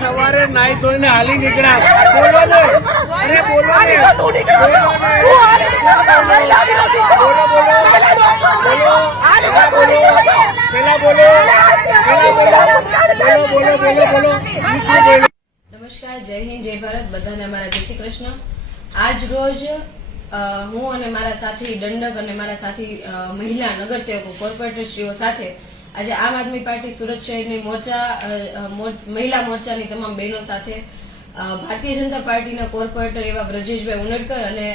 સવારે નાઈ ધોઈને હાલી નીકળ્યા. બોલો ને. અરે બોલો ને. બોલો ને. બોલો બોલો. બોલો. પેલા બોલો. પેલા બોલો. બોલો. બોલો બોલો બોલો બોલો. હું શું બોલું. નમસ્કાર જય હિન્દ જય ભારત. બધાને અમારા જય શ્રી કૃષ્ણ. આજ રોજ હું અને મારા સાથી દંડક અને મારા સાથી મહિલા નગરસેવકો કોર્પોરેટરશ્રીઓ સાથે આજે આમ આદમી પાર્ટી સુરત શહેરની મોરચા મહિલા મોરચાની તમામ બહેનો સાથે ભારતીય જનતા પાર્ટીના કોર્પોરેટર એવા બ્રજેશભાઈ ઉનડકર અને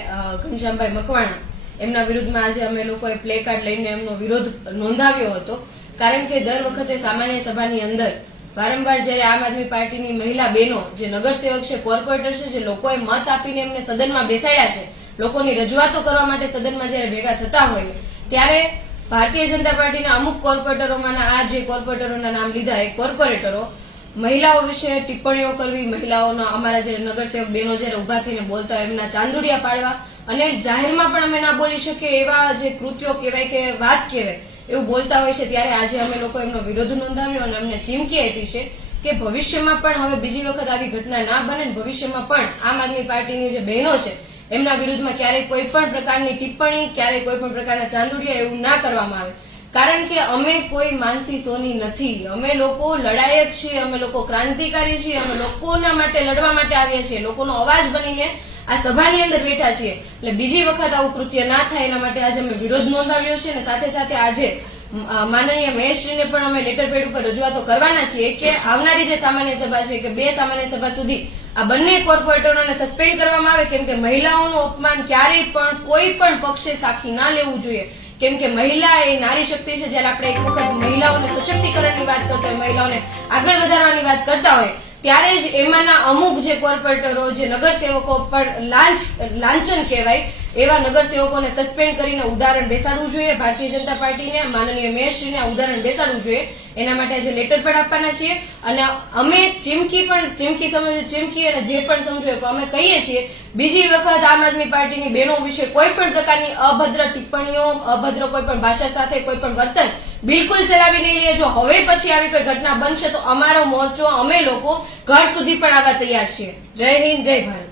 ઘનશ્યામભાઈ મકવાણા, એમના વિરુદ્ધમાં આજે અમે લોકોએ પ્લે કાર્ડ લઈને એમનો વિરોધ નોંધાવ્યો હતો. કારણ કે દર વખતે સામાન્ય સભાની અંદર વારંવાર જ્યારે આમ આદમી પાર્ટીની મહિલા બહેનો, જે નગરસેવક છે, કોર્પોરેટર છે, જે લોકોએ મત આપીને એમને સદનમાં બેસાડ્યા છે, લોકોની રજૂઆતો કરવા માટે સદનમાં જ્યારે ભેગા થતા હોય, ત્યારે ભારતીય જનતા પાર્ટીના અમુક કોર્પોરેટરોમાંના આ જે કોર્પોરેટરોના નામ લીધા, એ કોર્પોરેટરો મહિલાઓ વિશે ટિપ્પણીઓ કરવી, મહિલાઓનો અમારા જે નગરસેવક બહેનો જ્યારે ઊભા થઈને બોલતા હોય, એમના ચાંદુડિયા પાડવા અને જાહેરમાં પણ અમે ના બોલી શકીએ એવા જે કૃત્યો કહેવાય કે વાત કહેવાય, એવું બોલતા હોય છે. ત્યારે આજે અમે લોકો એમનો વિરોધ નોંધાવ્યો અને અમને ચીમકી આપી છે કે ભવિષ્યમાં પણ હવે બીજી વખત આવી ઘટના ના બને ભવિષ્યમાં પણ આમ આદમી પાર્ટીની જે બહેનો છે એમના વિરુદ્ધમાં ક્યારેય કોઈ પણ પ્રકારની ટિપ્પણી, ક્યારેય કોઈ પણ પ્રકારના ચાંદુડિયા એવું ના કરવામાં આવે. કારણ કે અમે કોઈ માનસી સોની નથી. અમે લોકો લડાયક છીએ, અમે લોકો ક્રાંતિકારી છીએ, અમે લોકોના માટે લડવા માટે આવ્યા છીએ, લોકોનો અવાજ બનીને આ સભાની અંદર બેઠા છીએ. એટલે બીજી વખત આવું કૃત્ય ના થાય એના માટે આજે અમે વિરોધ નોંધાવ્યો છે અને સાથે સાથે આજે માનનીય મહેશશ્રીને પણ અમે લેટર પેડ ઉપર રજૂઆતો કરવાના છીએ કે આવનારી જે સામાન્ય સભા છે કે બે સામાન્ય સભા સુધી આ બંને કોર્પોરેટરોને સસ્પેન્ડ કરવામાં આવે, કેમ કે મહિલાઓનું અપમાન ક્યારેય પણ કોઈ પણ પક્ષે સાખી ના લેવું જોઈએ. કેમ કે મહિલા એ નારી શક્તિ છે, જ્યારે આપણે એક વખત મહિલાઓને સશક્તિકરણની વાત કરતા હોય, મહિલાઓને આગળ વધારવાની વાત કરતા હોય, ત્યારે જ એમાંના અમુક જે કોર્પોરેટરો, જે નગરસેવકો પર લાંચ લાંચન કહેવાય એવા નગરસેવકોને સસ્પેન્ડ કરીને ઉદાહરણ બેસાડવું જોઈએ. ભારતીય જનતા પાર્ટીને, માનનીય મેયરશ્રીને ઉદાહરણ બેસાડવું જોઈએ. એના માટે આજે લેટર પણ આપવાના છીએ. અને અમે ચીમકી પણ, ચીમકી સમજો, ચીમકી અને જે પણ સમજો અમે કહીએ છીએ, બીજી વખત આમ આદમી પાર્ટીની બહેનો વિશે કોઈ પણ પ્રકારની અભદ્ર ટિપ્પણીઓ, અભદ્ર કોઈ પણ ભાષા સાથે કોઈ પણ વર્તન બિલકુલ ચલાવી નહીં લઈએ જો હવે પછી આવી કોઈ ઘટના બનશે તો અમારો મોરચો, અમે લોકો ઘર સુધી પણ આવવા તૈયાર છીએ. જય હિન્દ, જય ભારત.